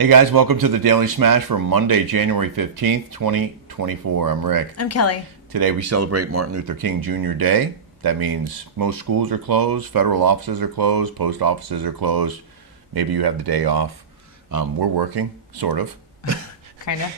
Hey guys, welcome to the Daily Smash for Monday, January 15th, 2024. I'm Rick. I'm Kelly. Today we celebrate Martin Luther King Jr. Day. That means most schools are closed, federal offices are closed, post offices are closed. Maybe you have the day off. We're working, sort of. Kind of.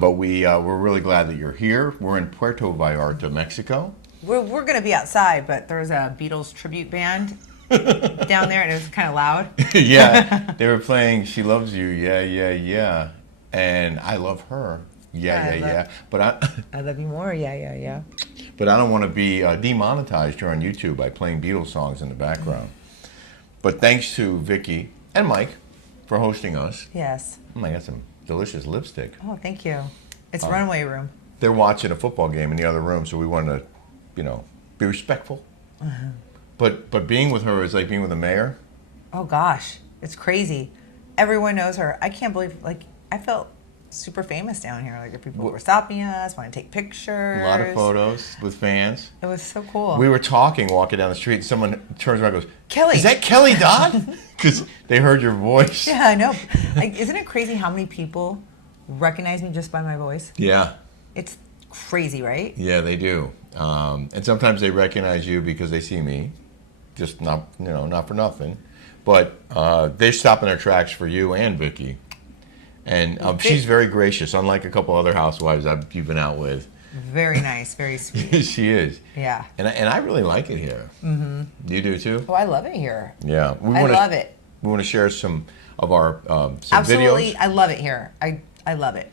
But we're really glad that you're here. We're in Puerto Vallarta, Mexico. We're going to be outside, but there's a Beatles tribute band down there, and it was kind of loud. Yeah, they were playing She Loves You, yeah, yeah, yeah. And I Love Her, yeah, yeah. But I Love You More, yeah, yeah, yeah. But I don't want to be demonetized here on YouTube by playing Beatles songs in the background. But thanks to Vicky and Mike for hosting us. Yes. Oh, I got some delicious lipstick. Oh, thank you. It's runway room. They're watching a football game in the other room, so we wanted to, be respectful. But being with her is like being with the mayor. Oh, gosh. It's crazy. Everyone knows her. I can't believe, I felt super famous down here. Like, people were stopping us, wanting to take pictures. A lot of photos with fans. It was so cool. We were talking, walking down the street, and someone turns around and goes, Kelly. Is that Kelly Dodd? Because they heard your voice. Yeah, I know. Isn't it crazy how many people recognize me just by my voice? Yeah. It's crazy, right? Yeah, they do. And sometimes they recognize you because they see me. Just not for nothing. But they stop in their tracks for you and Vicky. And she's very gracious, unlike a couple other housewives you've been out with. Very nice, very sweet. She is. Yeah. And I really like it here. Mm-hmm. You do too? Oh, I love it here. Yeah. I love it. We want to share some of our some Absolutely, videos. I love it here. I love it.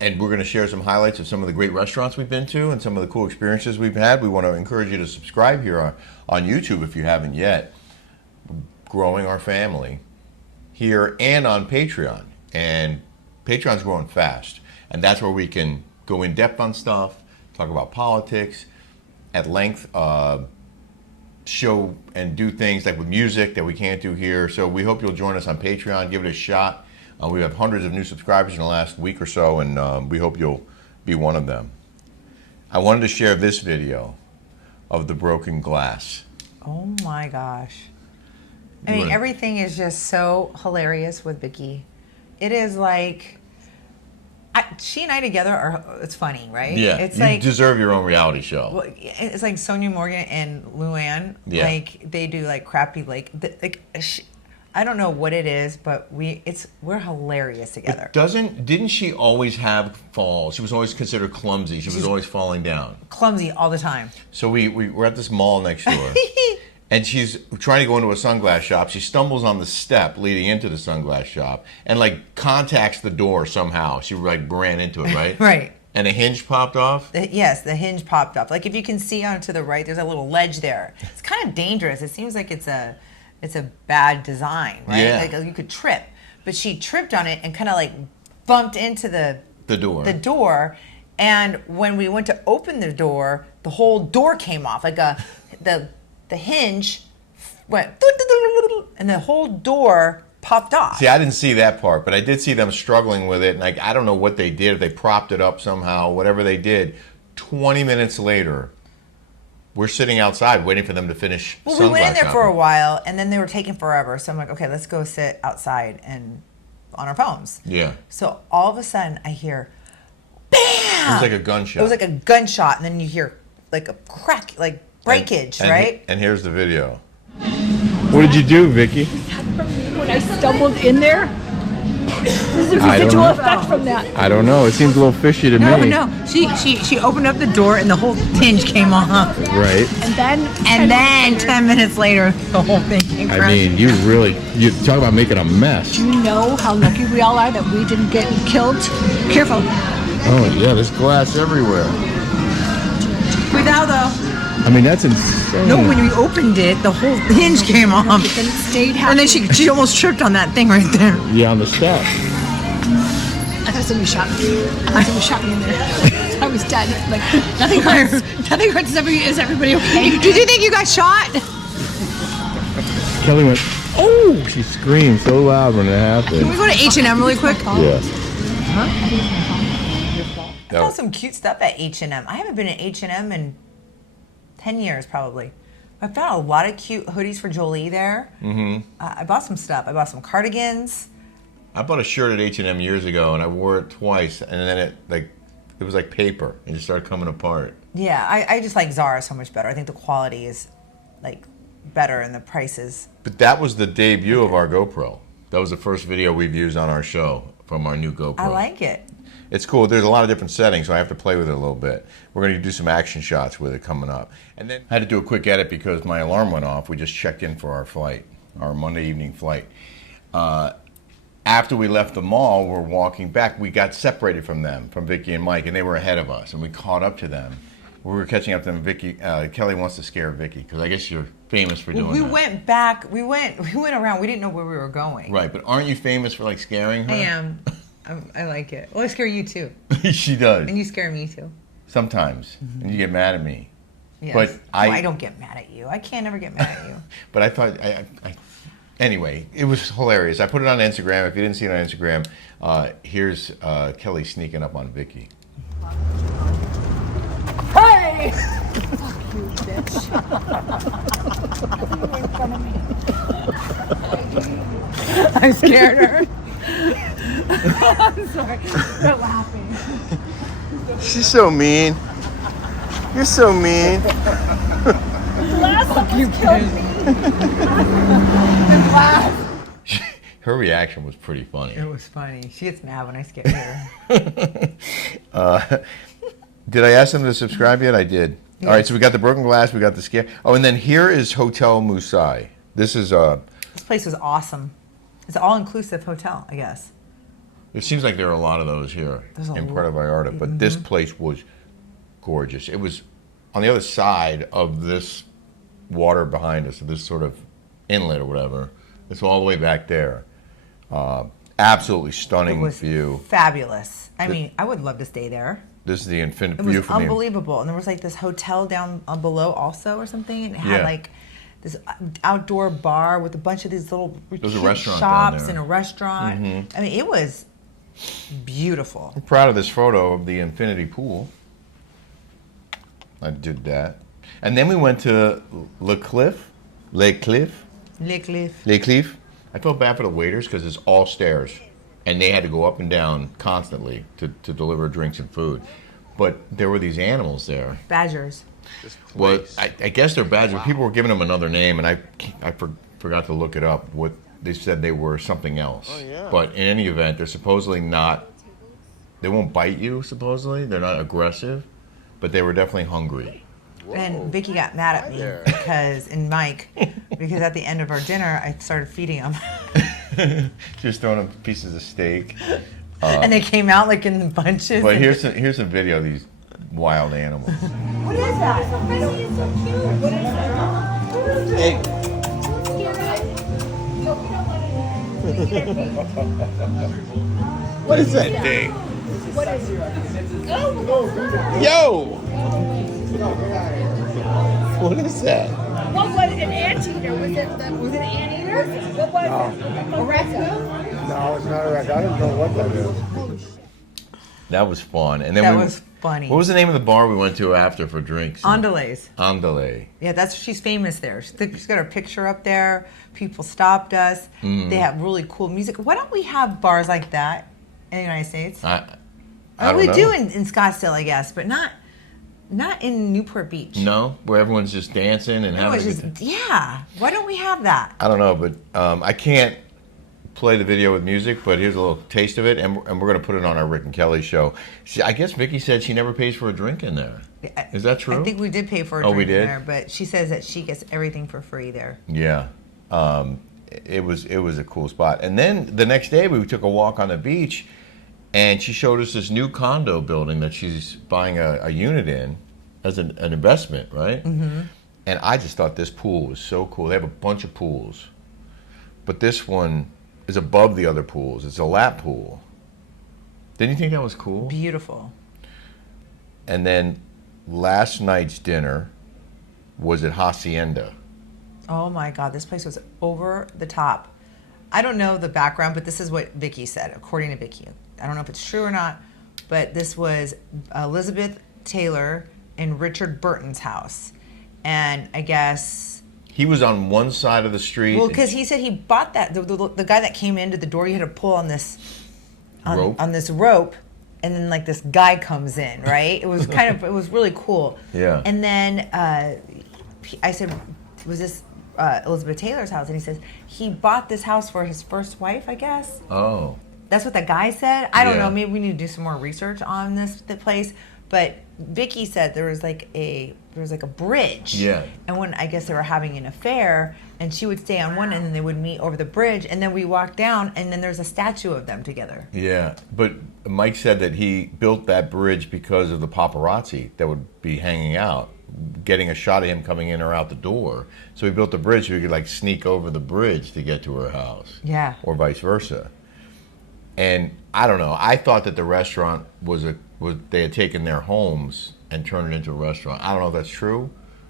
And we're going to share some highlights of some of the great restaurants we've been to and some of the cool experiences we've had. We want to encourage you to subscribe here on YouTube if you haven't yet. Growing our family here and on Patreon. And Patreon's growing fast. And that's where we can go in depth on stuff, talk about politics at length, show and do things like with music that we can't do here. So we hope you'll join us on Patreon. Give it a shot. We have hundreds of new subscribers in the last week or so, and we hope you'll be one of them. I wanted to share this video of the broken glass. Oh my gosh. I mean, everything is just so hilarious with Vicky. It is like, she and I together it's funny, right? Yeah, it's you deserve your own reality show. Well, it's like Sonia Morgan and Luann. Yeah. Like, they do like crappy, I don't know what it is, but we're hilarious together. Didn't she always have falls? She was always considered clumsy. She was always falling down. Clumsy all the time. So we're at this mall next door, and she's trying to go into a sunglass shop. She stumbles on the step leading into the sunglass shop, and contacts the door somehow. She ran into it, right? Right. And a hinge popped off? Yes, the hinge popped off. Like, if you can see on to the right, there's a little ledge there. It's kind of dangerous. It seems like it's a bad design, right? Yeah. Like, you could trip. But she tripped on it and kind of bumped into the door. The door. And when we went to open the door, the whole door came off. The hinge went, and the whole door popped off. See, I didn't see that part, but I did see them struggling with it. And I don't know what they did, if they propped it up somehow, whatever they did. 20 minutes later, we're sitting outside waiting for them to finish. Well, we went in there for a while, and then they were taking forever. So I'm like, okay, let's go sit outside and on our phones. Yeah. So all of a sudden, I hear, bam! It was like a gunshot. It was like a gunshot, and then you hear a crack, breakage, right? And here's the video. What did you do, Vicky? When I stumbled in there, there's a residual effect from that. I don't know. It seems a little fishy to me. No. She opened up the door and the whole hinge came off. Right. And then 10 minutes later, the whole thing came crashing. I mean, you talk about making a mess. do you know how lucky we all are that we didn't get killed? Careful. Oh, yeah, there's glass everywhere. Without I mean, that's insane. No, when we opened it, the whole hinge came off. Then it stayed And then she almost tripped on that thing right there. Yeah, on the step. I thought somebody shot me. I thought somebody shot me in there. I was dead. Nothing hurts. Nothing hurts. Is everybody okay? Did you think you got shot? Kelly went, oh! She screamed so loud when it happened. Can we go to H&M really quick? Yeah. I found some cute stuff at H&M. I haven't been at H&M in 10 years probably. I found a lot of cute hoodies for Jolie there. Mm-hmm. I bought some stuff. I bought some cardigans. I bought a shirt at H&M years ago, and I wore it twice, and then it was like paper. It just started coming apart. Yeah, I just like Zara so much better. I think the quality is like better and the prices. But that was the debut of our GoPro. That was the first video we've used on our show from our new GoPro. I like it. It's cool. There's a lot of different settings, so I have to play with it a little bit. We're going to do some action shots with it coming up. And then I had to do a quick edit because my alarm went off. We just checked in for our flight, our Monday evening flight. After we left the mall, we're walking back. We got separated from them, from Vicky and Mike, and they were ahead of us, and we caught up to them. We were catching up to them. Kelly wants to scare Vicky because I guess you're famous for doing that. We went back. We went around. We didn't know where we were going. Right, but aren't you famous for like scaring her? I am. I like it. Well, I scare you too. She does. And you scare me too. Sometimes, and you get mad at me. Yes. But I don't get mad at you. I can't ever get mad at you. But I thought, anyway, it was hilarious. I put it on Instagram. If you didn't see it on Instagram, here's Kelly sneaking up on Vicky. Hey! Fuck you, bitch. I scared her. I'm sorry. They're laughing. She's so mean. You're so mean. Fuck you, killed me. And laugh. Her reaction was pretty funny. It was funny. She gets mad when I scare her. Did I ask them to subscribe yet? I did. All right, so we got the broken glass, we got the scare. Oh, and then here is Hotel Musai. This is This place was awesome. It's an all-inclusive hotel, I guess. It seems like there are a lot of those here in Puerto Vallarta, but this place was gorgeous. It was on the other side of this water behind us, this sort of inlet or whatever. It's all the way back there. Absolutely stunning It was view. fabulous. I mean, I would love to stay there. This is the infinite It view was from unbelievable. And there was like this hotel down below also or something. And it had Yeah. like this outdoor bar with a bunch of these little There's a cute restaurant down shops there. and a restaurant. I mean, it was beautiful. I'm proud of this photo of the infinity pool. I did that. And then we went to Le Cliff. Les Cliffs. I felt bad for the waiters because it's all stairs. And they had to go up and down constantly to deliver drinks and food. But there were these animals there. Badgers. Well, I guess they're badgers. People were giving them another name, and I forgot to look it up. What they said they were something else. Oh, yeah. But in any event, they're supposedly not. They won't bite you. Supposedly, they're not aggressive, but they were definitely hungry. Whoa. And Vicky got mad at Hi me there. and Mike, because at the end of our dinner, I started feeding them. Just throwing them pieces of steak. And they came out like in bunches. But and- here's a video of these wild animals. What is that? What is that thing? What is it? Yo! What is that? What was an anteater? Was it an anteater? What was it? A raccoon? No, it's not a wreck. I don't know what that is. That was fun. And then That was funny. What was the name of the bar we went to after for drinks? Andalays. Andale. Yeah, she's famous there. She's got her picture up there. People stopped us. They have really cool music. Why don't we have bars like that in the United States? I don't we know. do in Scottsdale, I guess, but not in Newport Beach. No, where everyone's just dancing and No, having it's a just, good time. yeah. Why don't we have that? I don't know, but I can't play the video with music, but here's a little taste of it, and we're going to put it on our Rick and Kelly show. I guess Vicky said she never pays for a drink in there. Is that true? I think we did pay for a Oh, drink we in did? there, but she says that she gets everything for free there. Yeah. It was a cool spot. And then the next day we took a walk on the beach, and she showed us this new condo building that she's buying a unit in as an investment, right? Mm-hmm. And I just thought this pool was so cool. They have a bunch of pools, but this one is above the other pools. It's a lap pool. Didn't you think that was cool? Beautiful. And then last night's dinner was at Hacienda. Oh my God, this place was over the top. I don't know the background, but this is what Vicky said, according to Vicky. I don't know if it's true or not, but this was Elizabeth Taylor and Richard Burton's house. And I guess He was on one side of the street. Well, because he said he bought that. The guy that came into the door, you had to pull on this rope. on this rope, and then like this guy comes in, right? It was it was really cool. Yeah. And then I said, was this Elizabeth Taylor's house? And he says he bought this house for his first wife, I guess. Oh. That's what the guy said. I don't Yeah. know. Maybe we need to do some more research on the place. But Vicki said there was like a bridge. Yeah. And when I guess they were having an affair, and she would stay on one end, and they would meet over the bridge, and then we walked down, and then there's a statue of them together. Yeah, but Mike said that he built that bridge because of the paparazzi that would be hanging out, getting a shot of him coming in or out the door. So he built the bridge so he could like sneak over the bridge to get to her house. Yeah. Or vice versa. And I don't know. I thought that the restaurant was they had taken their homes and turned it into a restaurant. I don't know if that's true,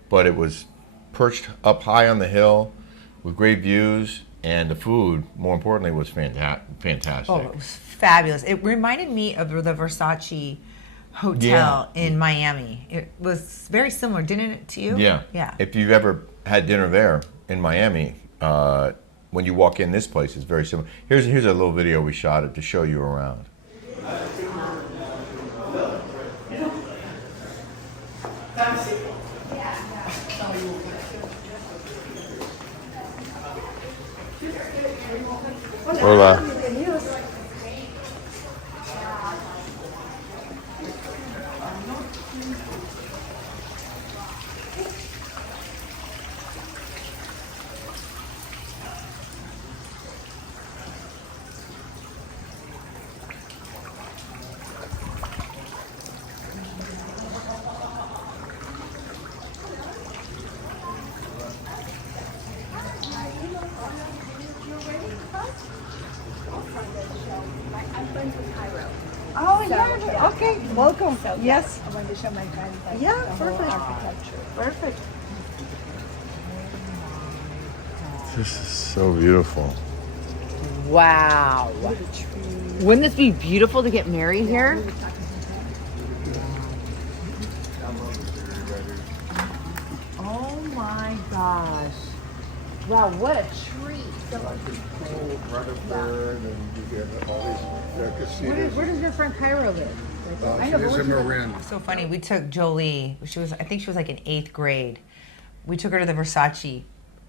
but it was perched up high on the hill with great views, and the food, more importantly, was fantastic. Oh, it was fabulous. It reminded me of the Versace hotel in Miami. It was very similar, didn't it, to you? Yeah. Yeah. If you've ever had dinner there in Miami, when you walk in this place, it's very similar. Here's a little video we shot it to show you around. Hola. Oh, yeah. Okay, welcome. Yes. I wanted to show my friends like Yeah, the whole perfect. architecture. Perfect. This is so beautiful. Wow. Wouldn't this be beautiful to get married here? Oh my gosh. Wow, what a treat. Right up there, and then you get all these casinos. Where does your friend Cairo live? She lives in Marin. So funny. We took Jolie. I think she was like in 8th grade. We took her to the Versace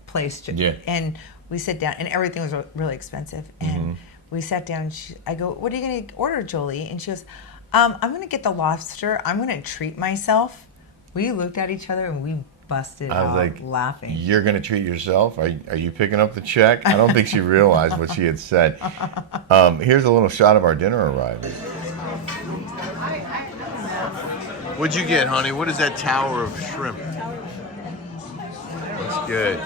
place. Yeah. And we sat down, and everything was really expensive. And we sat down. I go, "What are you going to order, Jolie?" And she goes, "I'm going to get the lobster. I'm going to treat myself." We looked at each other and we busted I was out like, laughing. "You're going to treat yourself? Are you picking up the check?" I don't think she realized what she had said. Here's a little shot of our dinner arriving. What'd you get, honey? What is that tower of shrimp? That's good.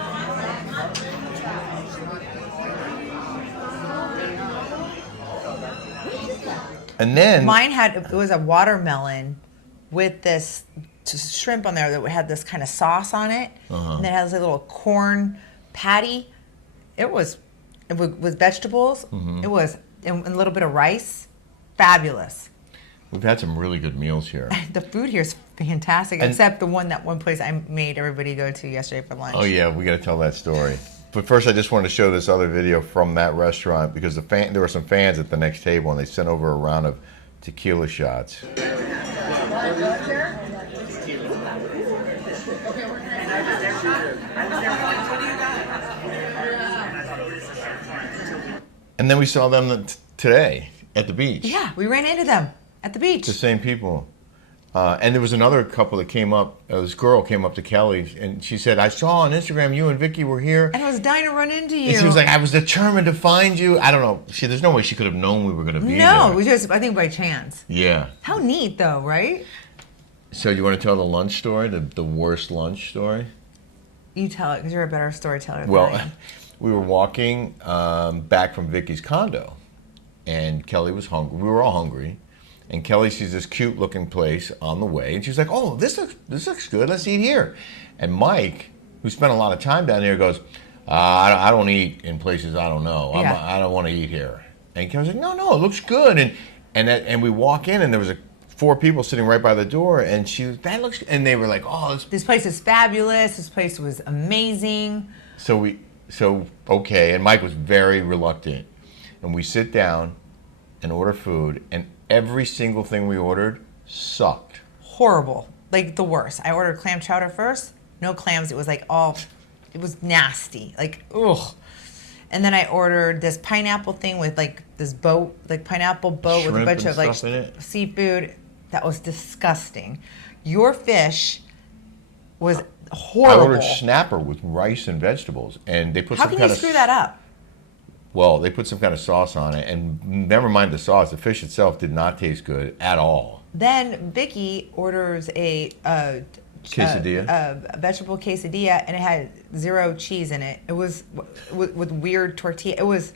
And then It was a watermelon with this shrimp on there that had this kind of sauce on it, and then it has a little corn patty. It was with vegetables. It was and a little bit of rice. Fabulous. we've had some really good meals here. The food here is fantastic, And- except that one place I made everybody go to yesterday for lunch. Oh yeah, we got to tell that story. But first, I just wanted to show this other video from that restaurant because there were some fans at the next table, and they sent over a round of tequila shots. And then we saw them today at the beach. Yeah, we ran into them at the beach. The same people. And there was another couple that came up. This girl came up to Kelly, and she said, "I saw on Instagram you and Vicki were here." And I was dying to run into you. And she was like, "I was determined to find you." I don't know. There's no way she could have known we were going to be no, there. it was just, I think, by chance. Yeah. How neat, though, right? So you want to tell the lunch story, the worst lunch story? You tell it because you're a better storyteller than I Well, am. we were walking back from Vicky's condo, and Kelly was hungry. We were all hungry, and Kelly sees this cute-looking place on the way, and she's like, "Oh, this looks good. Let's eat here." And Mike, who spent a lot of time down here, goes, "I don't eat in places I don't know. Yeah. I don't want to eat here." And Kelly's like, "No, it looks good." And we walk in, and there was a 4 people sitting right by the door, and that looks, and they were like, oh, This place is fabulous. This place was amazing. So okay, and Mike was very reluctant. And we sit down and order food, and every single thing we ordered sucked. Horrible. Like the worst. I ordered clam chowder first. No clams. It was like it was nasty. Like, ugh. And then I ordered this pineapple thing with like this boat, like pineapple boat with a Shrimp bunch and of like stuff in it? seafood. That was disgusting. Your fish was horrible. I ordered snapper with rice and vegetables, and they put How some can kind you of screw that up? Well, they put some kind of sauce on it, and never mind the sauce, the fish itself did not taste good at all. Then Vicky orders a Quesadilla? a vegetable quesadilla, and it had 0 cheese in it. It was with weird tortilla. It was,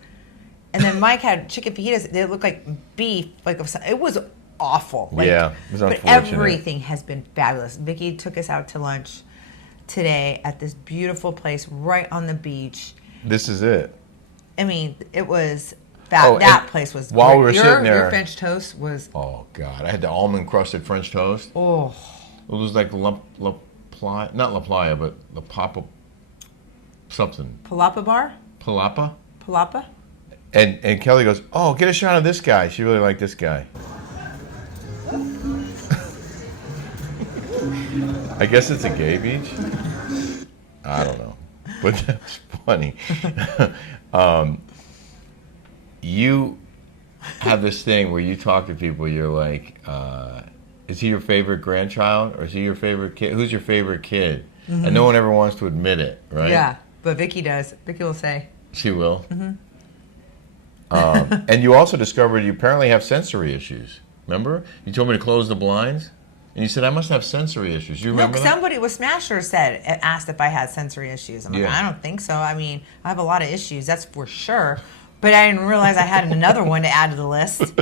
and then Mike had chicken fajitas. They looked like beef. It was awful. Like, Yeah, it was but unfortunate. everything has been fabulous. Vicky took us out to lunch today at this beautiful place right on the beach. This is it. I mean, it was Oh, that and place was while great. we were sitting there- Your French toast was Oh, God. I had the almond crusted French toast. oh. It was like La Playa, not La Playa, but La Papa, something. Palapa bar? Palapa? Palapa? And Kelly goes, oh, get a shot of this guy. She really liked this guy. I guess it's a gay beach. I don't know. But that's funny. You have this thing where you talk to people, you're like, is he your favorite grandchild or is he your favorite kid? Who's your favorite kid? Mm-hmm. And no one ever wants to admit it, right? Yeah, but Vicky does. Vicky will say. She will? Mm-hmm. And you also discovered you apparently have sensory issues. Remember? You told me to close the blinds, and you said I must have sensory issues. You remember Look, that? somebody with Smasher asked if I had sensory issues. I'm like, Yeah. I don't think so. I mean, I have a lot of issues, that's for sure. But I didn't realize I had another one to add to the list.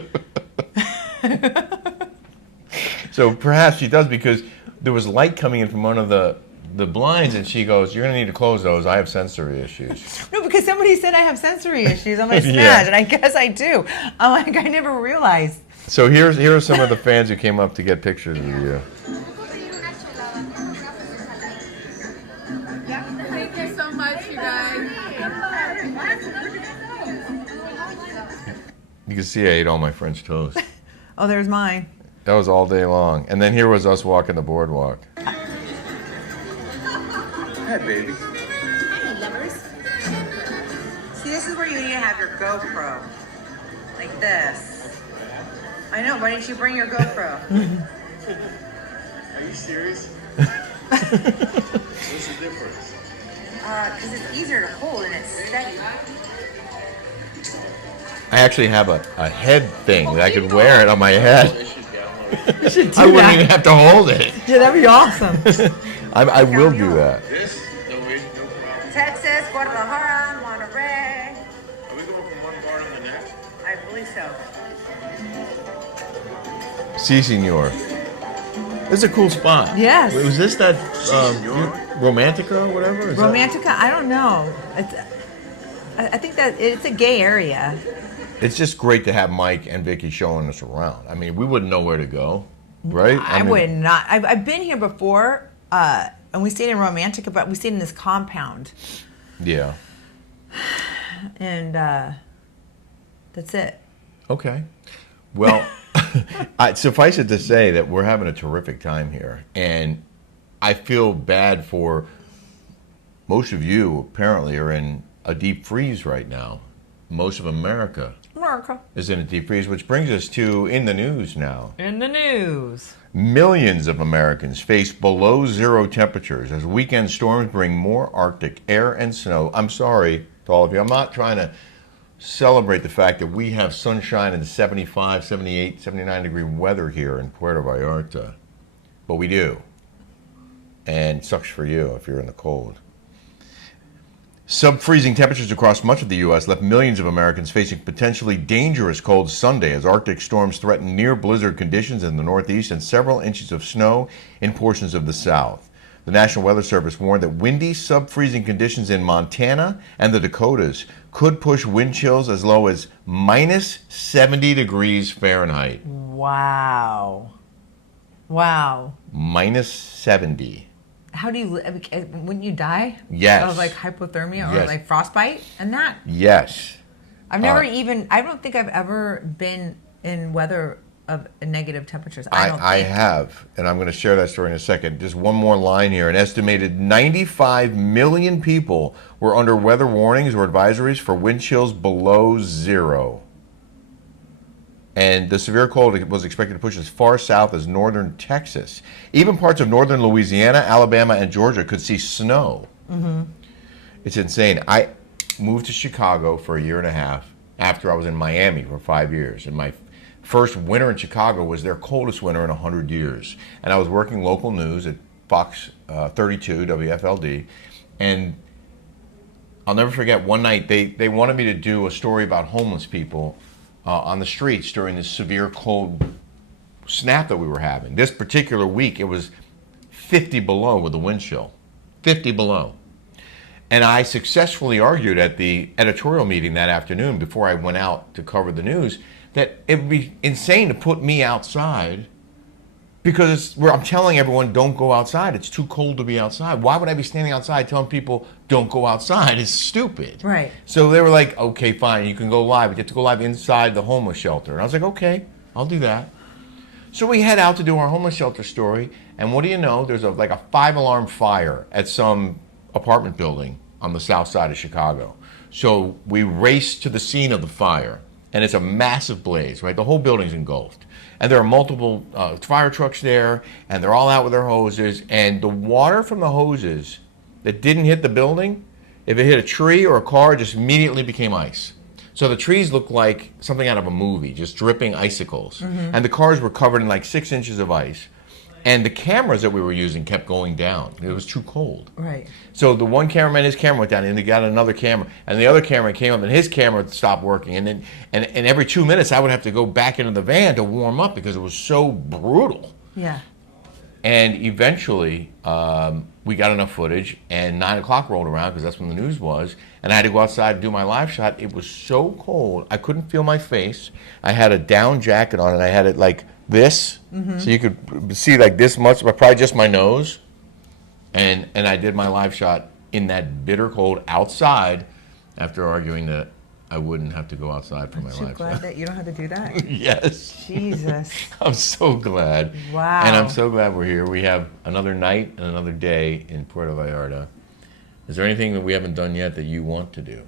So perhaps she does, because there was light coming in from one of the blinds, and she goes, you're going to need to close those. I have sensory issues. No, because somebody said I have sensory issues on my Smash, Yeah. and I guess I do. I'm like, I never realized. So here are some of the fans who came up to get pictures of you. Thank you so much, you guys. You can see I ate all my French toast. Oh, there's mine. That was all day long. And then here was us walking the boardwalk. Hi, baby. See, this is where you need to have your GoPro. Like this. I know, why didn't you bring your GoPro? Are you serious? What's the difference? Because it's easier to hold and it's steady. I actually have a head thing that I could wear it on my head. You should do I wouldn't that. even have to hold it. Yeah, that'd be awesome. I will do that. This? No, wait, no problem. Texas, Guadalajara, Monterrey. Are we going from one bar to the next? I believe so. Si, senor. This is a cool spot. Yes. Was this that senor. Romantica or whatever? Is that- Romantica, I don't know. I think that it's a gay area. It's just great to have Mike and Vicky showing us around. I mean, we wouldn't know where to go, right? I mean, would not. I've been here before, and we stayed in Romantica, but we stayed in this compound, Yeah. and that's it. Okay. Well, suffice it to say that we're having a terrific time here, and I feel bad for most of you. Apparently, are in a deep freeze right now. Most of America is in a deep freeze, which brings us to in the news now. In the news. Millions of Americans face below zero temperatures as weekend storms bring more Arctic air and snow. I'm sorry to all of you. I'm not trying to celebrate the fact that we have sunshine and 75, 78, 79 degree weather here in Puerto Vallarta, but we do. And it sucks for you if you're in the cold. Sub-freezing temperatures across much of the U.S. left millions of Americans facing potentially dangerous cold Sunday as Arctic storms threaten near blizzard conditions in the Northeast and several inches of snow in portions of the South. The National Weather Service warned that windy sub-freezing conditions in Montana and the Dakotas could push wind chills as low as minus 70 degrees Fahrenheit. Wow. Wow. Minus 70. How do you, wouldn't you die? Yes. Of like hypothermia or Yes. like frostbite and that? Yes. I've never I don't think I've ever been in weather of negative temperatures. I have, and I'm going to share that story in a second. Just one more line here. An estimated 95 million people were under weather warnings or advisories for wind chills below zero. And the severe cold was expected to push as far south as northern Texas. Even parts of northern Louisiana, Alabama, and Georgia could see snow. Mm-hmm. It's insane. I moved to Chicago for a year and a half after I was in Miami for 5 years. And my first winter in Chicago was their coldest winter in 100 years. And I was working local news at Fox 32, WFLD. And I'll never forget, one night they wanted me to do a story about homeless people on the streets during this severe cold snap that we were having. This particular week, it was 50 below with the wind chill. 50 below. And I successfully argued at the editorial meeting that afternoon before I went out to cover the news that it would be insane to put me outside because I'm telling everyone don't go outside. It's too cold to be outside. Why would I be standing outside telling people don't go outside? It's stupid. Right. So they were like, okay, fine, you can go live. You get to go live inside the homeless shelter. And I was like, okay, I'll do that. So we head out to do our homeless shelter story. And what do you know? There's like a 5-alarm fire at some apartment building on the south side of Chicago. So we race to the scene of the fire. And it's a massive blaze, right? The whole building's engulfed. And there are multiple fire trucks there, and they're all out with their hoses. And the water from the hoses that didn't hit the building, if it hit a tree or a car, just immediately became ice. So the trees looked like something out of a movie, just dripping icicles. Mm-hmm. And the cars were covered in like 6 inches of ice. And the cameras that we were using kept going down. It was too cold. Right. So the one cameraman, his camera went down, and he got another camera, and the other camera came up, and his camera stopped working. And then, and every 2 minutes, I would have to go back into the van to warm up because it was so brutal. Yeah. And eventually, we got enough footage, and 9 o'clock rolled around because that's when the news was, and I had to go outside and do my live shot. It was so cold, I couldn't feel my face. I had a down jacket on, and I had it like this, so you could see like this much, but probably just my nose. And I did my live shot in that bitter cold outside after arguing that I wouldn't have to go outside for my live glad shot. that you don't have to do that? Yes. Jesus. I'm so glad. Wow. And I'm so glad we're here. We have another night and another day in Puerto Vallarta. Is there anything that we haven't done yet that you want to do?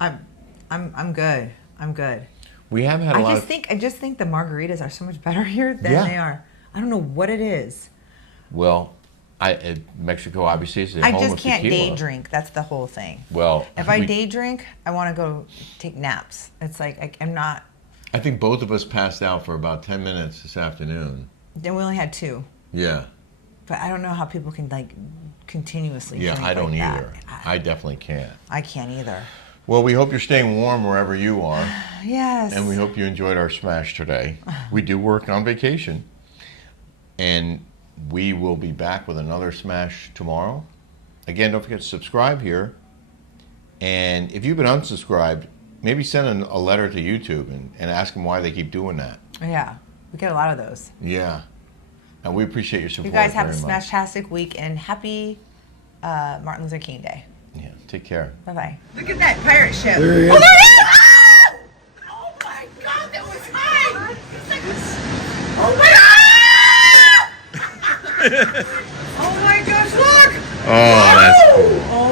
I'm good. I'm good. We have had a lot of... I just think the margaritas are so much better here than they are. I don't know what it is. Well, Mexico obviously is the home of tequila. I just can't day drink. That's the whole thing. Well, if I day drink, I want to go take naps. It's like I'm not. I think both of us passed out for about 10 minutes this afternoon. Then we only had 2. Yeah. But I don't know how people can like continuously drink I don't like either. That. I definitely can't. I can't either. Well, we hope you're staying warm wherever you are. Yes. And we hope you enjoyed our smash today. We do work on vacation. And we will be back with another smash tomorrow. Again, don't forget to subscribe here. And if you've been unsubscribed, maybe send a letter to YouTube and ask them why they keep doing that. Yeah, we get a lot of those. Yeah. And we appreciate your support. You guys have a very much. smash-tastic week and happy Martin Luther King Day. Yeah, take care. Bye-bye. Look at that pirate ship. There he is. Oh, there he is! Ah! Oh my God, that was high! Oh my God! Oh my gosh, look! Oh, that's cool. Oh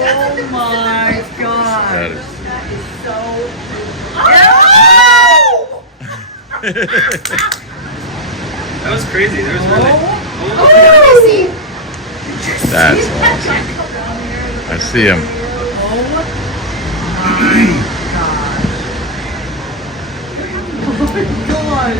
my God. That is... That was crazy. There was really. That's awesome. I see him. Oh my God.